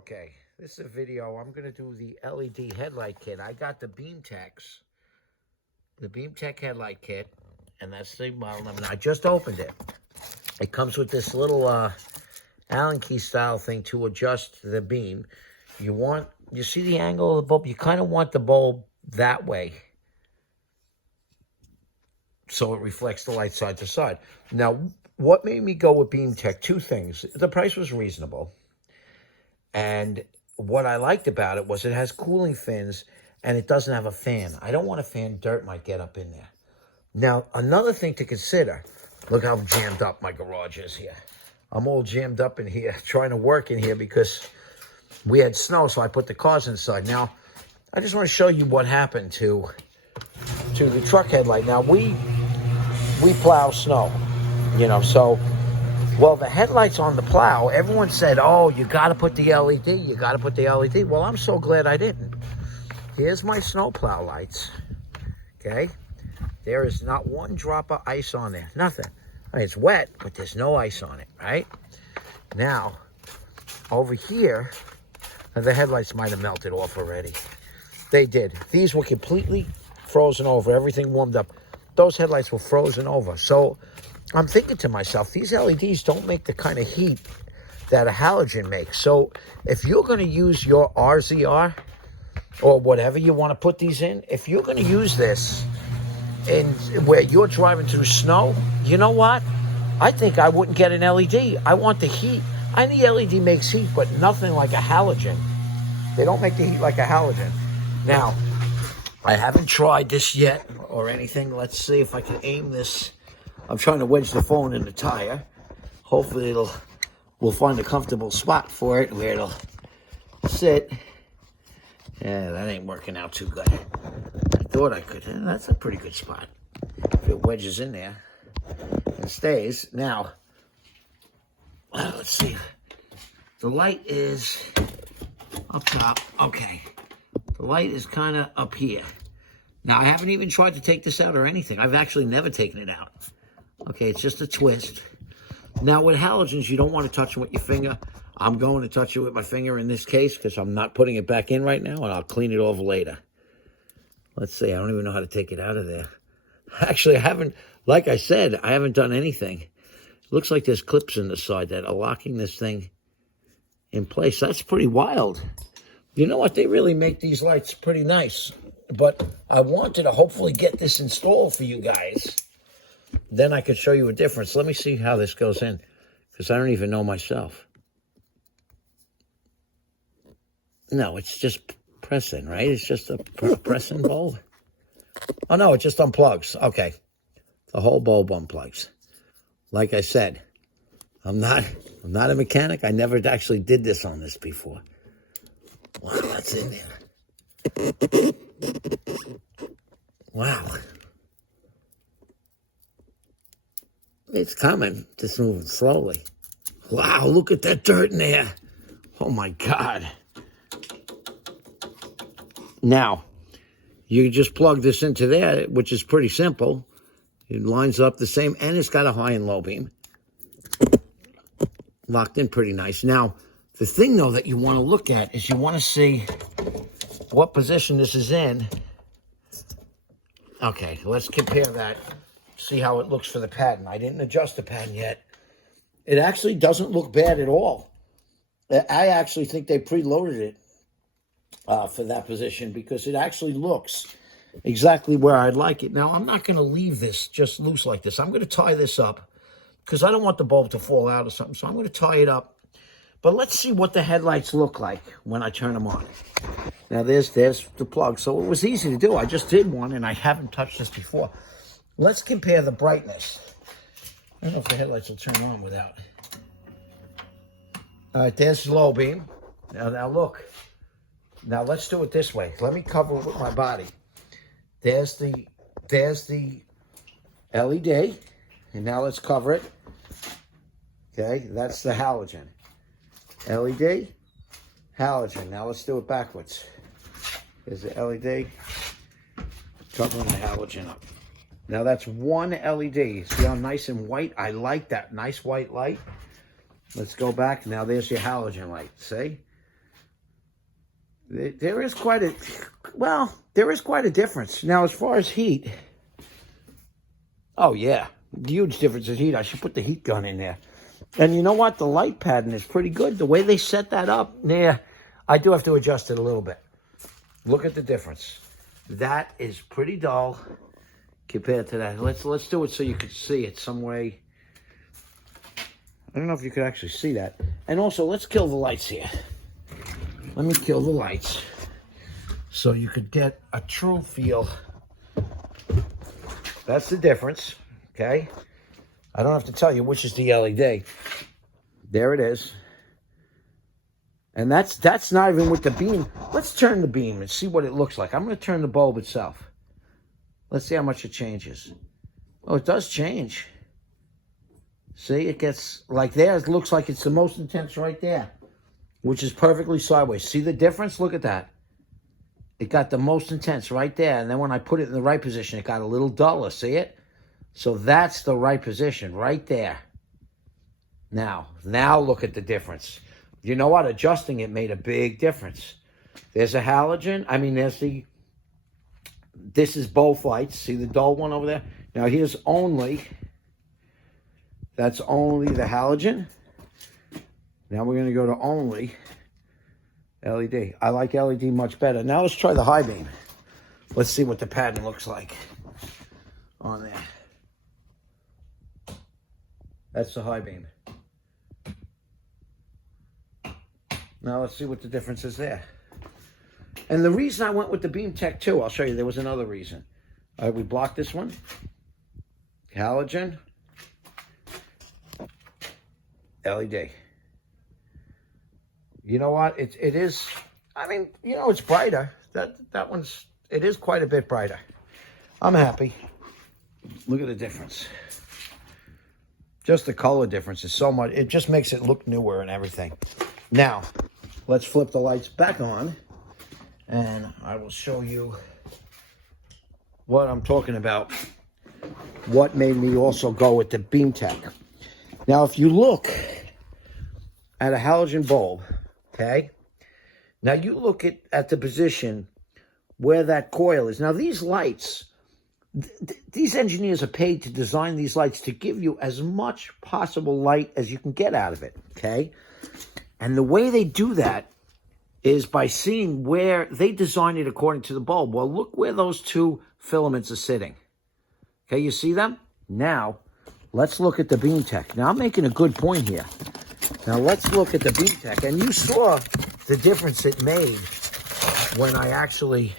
Okay, this is a video. I'm going to do the LED headlight kit. I got the BeamTech headlight kit, and that's the model number. I just opened it. It comes with this little Allen key style thing to adjust the beam. You see the angle of the bulb? You kind of want the bulb that way, so it reflects the light side to side. Now, what made me go with BeamTech? Two things. The price was reasonable. And what I liked about it was it has cooling fins and it doesn't have a fan. I don't want a fan. Dirt might get up in there. Now, another thing to consider, look how jammed up my garage is here. I'm all jammed up in here, trying to work in here because we had snow, so I put the cars inside. Now, I just want to show you what happened to the truck headlight. Now, we plow snow, so... Well, the headlights on the plow, everyone said, oh, you got to put the LED, you got to put the LED. Well, I'm so glad I didn't. Here's my snow plow lights, okay? There is not one drop of ice on there, nothing. I mean, it's wet, but there's no ice on it, right? Now, over here, the headlights might have melted off already. They did. These were completely frozen over, everything warmed up. Those headlights were frozen over, so... I'm thinking to myself, these LEDs don't make the kind of heat that a halogen makes. So if you're going to use your RZR or whatever you want to put these in, if you're going to use this in where you're driving through snow, you know what? I think I wouldn't get an LED. I want the heat. I know LED makes heat, but nothing like a halogen. They don't make the heat like a halogen. Now, I haven't tried this yet or anything. Let's see if I can aim this. I'm trying to wedge the phone in the tire. Hopefully we'll find a comfortable spot for it where it'll sit. Yeah, that ain't working out too good. I thought I could. That's a pretty good spot. If it wedges in there and stays. Now, let's see. The light is up top. Okay. The light is kind of up here. Now, I haven't even tried to take this out or anything. I've actually never taken it out. Okay, it's just a twist. Now, with halogens, you don't want to touch it with your finger. I'm going to touch it with my finger in this case because I'm not putting it back in right now, and I'll clean it off later. Let's see. I don't even know how to take it out of there. Actually, I haven't, like I said, I haven't done anything. It looks like there's clips in the side that are locking this thing in place. That's pretty wild. You know what? They really make these lights pretty nice. But I wanted to hopefully get this installed for you guys. Then I could show you a difference. Let me see how this goes in, because I don't even know myself. No, it's just pressing, right? It's just a pressing bulb. Oh, no, it just unplugs. Okay. The whole bulb unplugs. Like I said, I'm not a mechanic. I never actually did this on this before. Wow, that's in there. Wow. It's coming, just moving slowly. Wow, look at that dirt in there. Oh, my God. Now, you just plug this into there, which is pretty simple. It lines up the same, and it's got a high and low beam. Locked in pretty nice. Now, the thing, though, that you want to look at is you want to see what position this is in. Okay, let's compare that. See how it looks for the pattern. I didn't adjust the pattern yet. It actually doesn't look bad at all. I actually think they preloaded it for that position because it actually looks exactly where I'd like it. Now, I'm not going to leave this just loose like this. I'm going to tie this up because I don't want the bulb to fall out or something. So I'm going to tie it up. But let's see what the headlights look like when I turn them on. Now, there's the plug. So it was easy to do. I just did one, and I haven't touched this before. Let's compare the brightness. I don't know if the headlights will turn on without. All right, there's the low beam. Now look. Now let's do it this way. Let me cover it with my body. There's the LED. And now let's cover it. Okay, that's the halogen. LED, halogen. Now let's do it backwards. There's the LED covering the halogen up. Now that's one LED. See how nice and white? I like that nice white light. Let's go back. Now there's your halogen light. See? there is quite a, well, there is quite a difference. Now, as far as heat, oh yeah, huge difference in heat. I should put the heat gun in there. And you know what? The light pattern is pretty good. The way they set that up, yeah, I do have to adjust it a little bit. Look at the difference. That is pretty dull compared to that. Let's do it so you can see it some way. I don't know if you could actually see that. And also, let's kill the lights here. Let me kill the lights so you could get a true feel. That's the difference, okay? I don't have to tell you which is the LED. There it is. And that's not even with the beam. Let's turn the beam and see what it looks like. I'm going to turn the bulb itself. Let's see how much it changes. Oh, it does change. See, it gets like there. It looks like it's the most intense right there, which is perfectly sideways. See the difference? Look at that. It got the most intense right there. And then when I put it in the right position, it got a little duller. See it? So that's the right position right there. Now look at the difference. You know what? Adjusting it made a big difference. There's a halogen. I mean, this is both lights. See the dull one over there? Now here's that's only the halogen. Now we're going to go to only LED. I like LED much better. Now let's try the high beam. Let's see what the pattern looks like on there. That's the high beam. Now let's see what the difference is there. And the reason I went with the Beam Tech 2, I'll show you, there was another reason. All right, we blocked this one. Halogen. LED. You know what? It is, I mean, you know, it's brighter. It is quite a bit brighter. I'm happy. Look at the difference. Just the color difference is so much. It just makes it look newer and everything. Now, let's flip the lights back on, and I will show you what I'm talking about. What made me also go with the Beam Tech. Now, if you look at a halogen bulb, okay? Now, you look at the position where that coil is. Now, these lights, these engineers are paid to design these lights to give you as much possible light as you can get out of it, okay? And the way they do that is by seeing where they design it according to the bulb. Well, look where those two filaments are sitting. Okay, you see them? Now, let's look at the Beam Tech. Now, I'm making a good point here. Now, let's look at the Beam Tech. And you saw the difference it made when I actually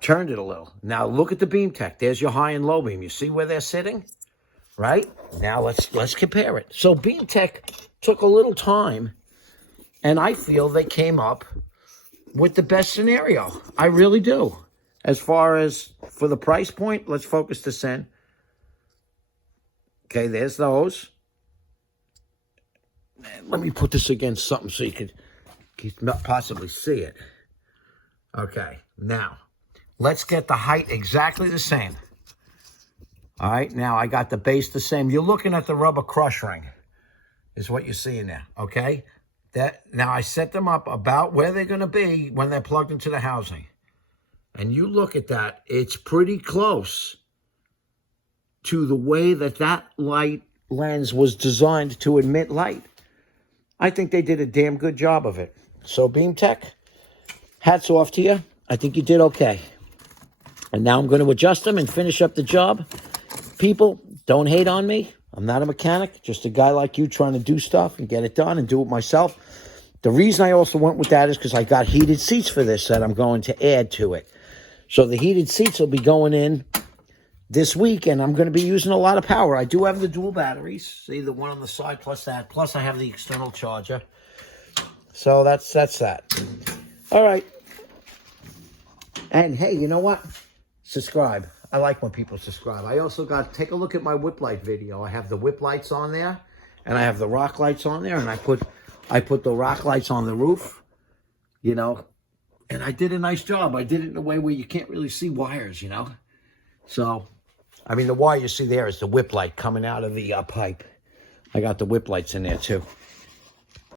turned it a little. Now, look at the Beam Tech. There's your high and low beam. You see where they're sitting? Right? Now, let's compare it. So, Beam Tech took a little time, and I feel they came up with the best scenario. I really do. As far as for the price point, let's focus this in. Okay, there's those. Let me put this against something so you could possibly see it. Okay, now, let's get the height exactly the same. All right, now I got the base the same. You're looking at the rubber crush ring is what you're seeing there, okay? Now I set them up about where they're going to be when they're plugged into the housing. And you look at that, it's pretty close to the way that light lens was designed to emit light. I think they did a damn good job of it. So Beam Tech, hats off to you. I think you did okay. And now I'm going to adjust them and finish up the job. People, don't hate on me. I'm not a mechanic, just a guy like you trying to do stuff and get it done and do it myself. The reason I also went with that is because I got heated seats for this that I'm going to add to it. So the heated seats will be going in this week, and I'm going to be using a lot of power. I do have the dual batteries. See, the one on the side plus that. Plus, I have the external charger. So that's that. All right. And, hey, you know what? Subscribe. I like when people subscribe. I also take a look at my whip light video. I have the whip lights on there, and I have the rock lights on there, and I put the rock lights on the roof, you know, and I did a nice job. I did it in a way where you can't really see wires, you know. So, I mean, the wire you see there is the whip light coming out of the pipe. I got the whip lights in there, too.